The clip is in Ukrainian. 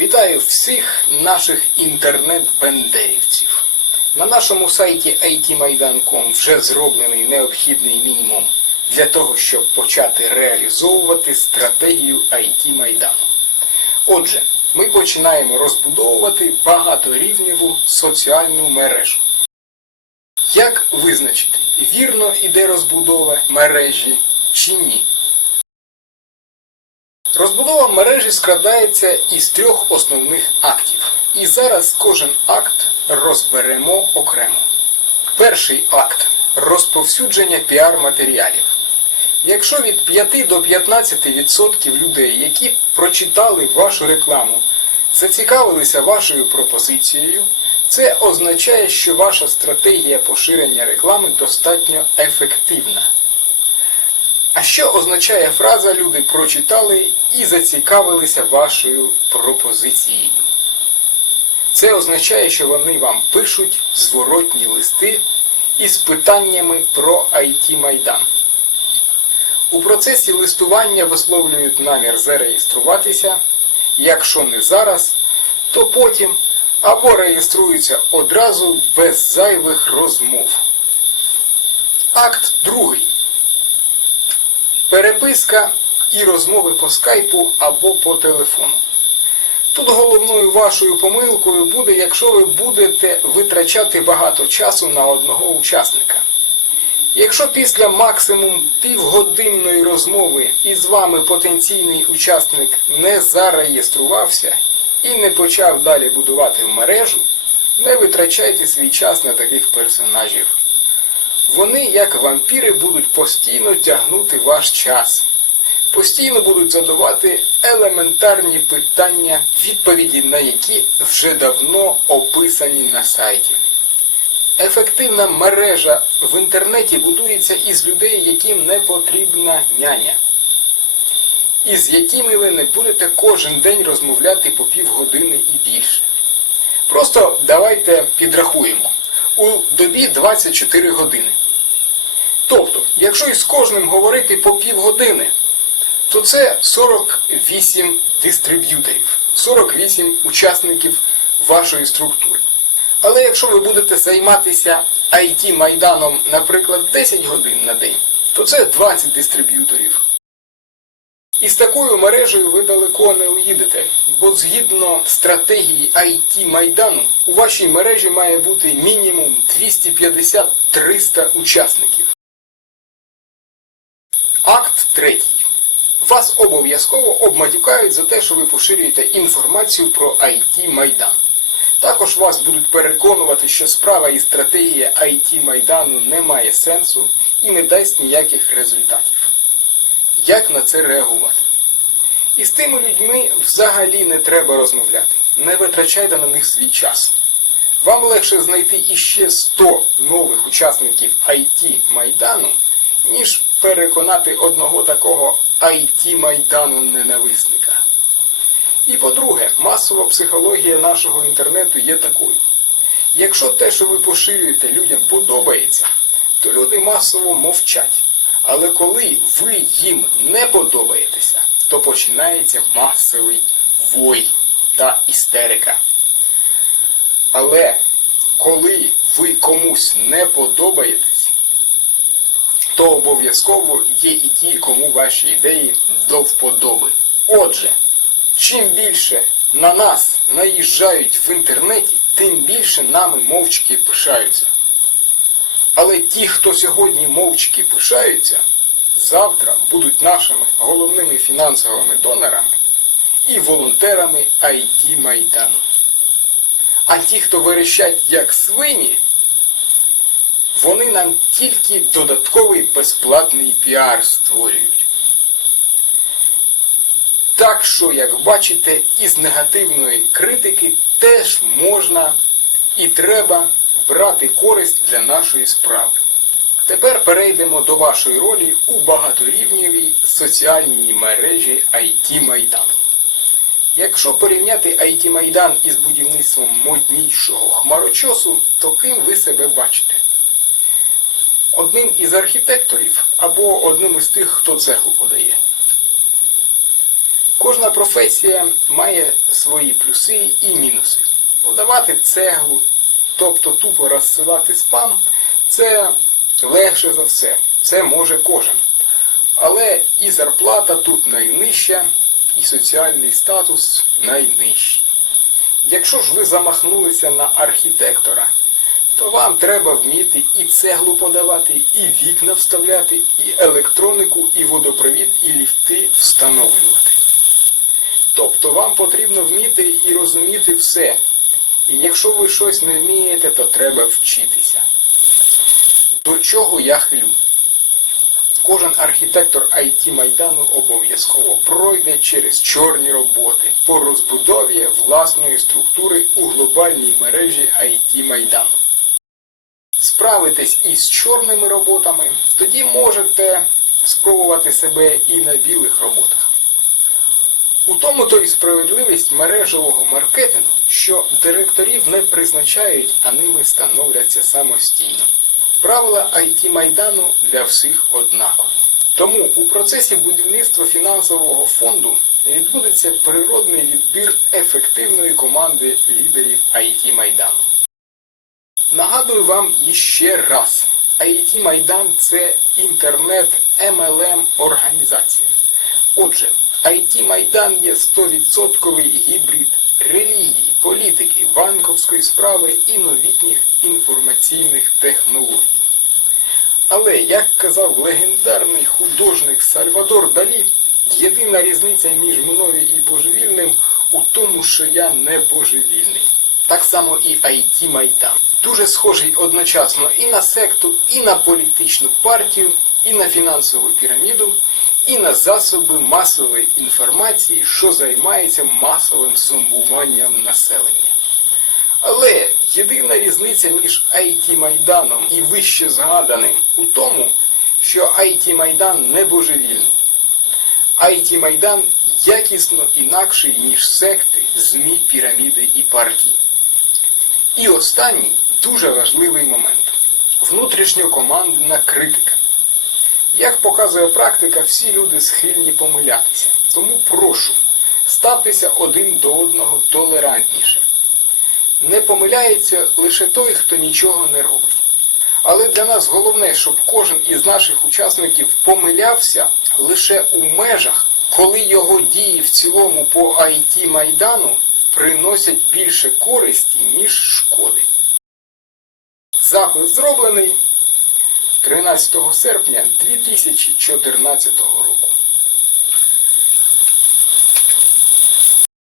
Вітаю всіх наших інтернет-бендерівців. На нашому сайті itmaidan.com вже зроблений необхідний мінімум для того, щоб почати реалізовувати стратегію IT Майдану. Отже, ми починаємо розбудовувати багаторівневу соціальну мережу. Як визначити, вірно іде розбудова мережі чи ні? Розбудова мережі складається із трьох основних актів. І зараз кожен акт розберемо окремо. Перший акт розповсюдження піар-матеріалів. Якщо від 5 до 15% людей, які прочитали вашу рекламу, зацікавилися вашою пропозицією, це означає, що ваша стратегія поширення реклами достатньо ефективна. А що означає фраза люди прочитали і зацікавилися вашою пропозицією? Це означає, що вони вам пишуть зворотні листи із питаннями про IT Майдан. У процесі листування висловлюють намір зареєструватися, якщо не зараз, то потім або реєструються одразу без зайвих розмов. Акт другий. Переписка і розмови по скайпу або по телефону. Тут головною вашою помилкою буде, якщо ви будете витрачати багато часу на одного учасника. Якщо після максимум півгодинної розмови із вами потенційний учасник не зареєструвався і не почав далі будувати мережу, не витрачайте свій час на таких персонажів. Вони, як вампіри, будуть постійно тягнути ваш час, постійно будуть задавати елементарні питання, відповіді на які вже давно описані на сайті. Ефективна мережа в інтернеті будується із людей, яким не потрібна няня, і з якими ви не будете кожен день розмовляти по півгодини і більше. Просто давайте підрахуємо. У добі 24 години. Тобто, якщо із кожним говорити по півгодини, то це 48 дистриб'юторів, 48 учасників вашої структури. Але якщо ви будете займатися IT майданом, наприклад, 10 годин на день, то це 20 дистриб'юторів. І з такою мережею ви далеко не уїдете, бо згідно стратегії IT майдану, у вашій мережі має бути мінімум 250-300 учасників. Акт третій. Вас обов'язково обматюкають за те, що ви поширюєте інформацію про IT майдан. Також вас будуть переконувати, що справа і стратегія IT майдану не має сенсу і не дасть ніяких результатів. Як на це реагувати? І з тими людьми взагалі не треба розмовляти. Не витрачайте на них свій час. Вам легше знайти іще 100 нових учасників IT майдану, ніж переконати одного такого IT майдану ненависника. І по-друге, масова психологія нашого інтернету є такою. Якщо те, що ви поширюєте, людям подобається, то люди масово мовчать. Але коли ви їм не подобаєтеся, то починається масовий вой та істерика. Але коли ви комусь не подобаєтесь, то обов'язково є і ті, кому ваші ідеї до вподоби. Отже, чим більше на нас наїжджають в інтернеті, тим більше нами мовчки пишаються. Але ті, хто сьогодні мовчки пишаються, завтра будуть нашими головними фінансовими донорами і волонтерами IT Майдану. А ті, хто верещать як свині, вони нам тільки додатковий безплатний піар створюють. Так що, як бачите, із негативної критики теж можна і треба брати користь для нашої справи. Тепер перейдемо до вашої ролі у багаторівневій соціальній мережі IT Майдану. Якщо порівняти IT Майдан із будівництвом моднішого хмарочосу, то ким ви себе бачите? Одним із архітекторів або одним із тих, хто цеглу подає? Кожна професія має свої плюси і мінуси. Подавати цеглу, тобто тупо розсилати спам, це легше за все. Це може кожен. Але і зарплата тут найнижча, і соціальний статус найнижчий. Якщо ж ви замахнулися на архітектора, то вам треба вміти і цеглу подавати, і вікна вставляти, і електронику, і водопровід, і ліфти встановлювати. Тобто вам потрібно вміти і розуміти все. І якщо ви щось не вмієте, то треба вчитися. До чого я хилю? Кожен архітектор IT Майдану обов'язково пройде через чорні роботи по розбудові власної структури у глобальній мережі IT Майдану. Справитесь із чорними роботами, тоді можете спробувати себе і на білих роботах. У тому то і справедливість мережевого маркетингу, що директорів не призначають, а ними становляться самостійно. Правила IT Майдану для всіх однакові. Тому у процесі будівництва фінансового фонду відбудеться природний відбір ефективної команди лідерів IT Майдану. Нагадую вам іще раз. IT Майдан це інтернет MLM організація. Отже, IT Майдан є 100% гібрид релігії, політики, банковської справи і новітніх інформаційних технологій. Але, як казав легендарний художник Сальвадор Далі, єдина різниця між мною і божевільним у тому, що я не божевільний. Так само і IT Майдан. Дуже схожий одночасно і на секту, і на політичну партію, і на фінансову піраміду, і на засоби масової інформації, що займається масовим зомбуванням населення. Але єдина різниця між IT Майданом і вище згаданим у тому, що IT Майдан не божевільний. IT Майдан якісно інакший, ніж секти, ЗМІ, піраміди і партії. І останній дуже важливий момент внутрішньокомандна критика. Як показує практика, всі люди схильні помилятися. Тому прошу, ставтеся один до одного толерантніше. Не помиляється лише той, хто нічого не робить. Але для нас головне, щоб кожен із наших учасників помилявся лише у межах, коли його дії в цілому по IT Майдану приносять більше користі, ніж шкоди. Запис зроблений 13 серпня 2014 року.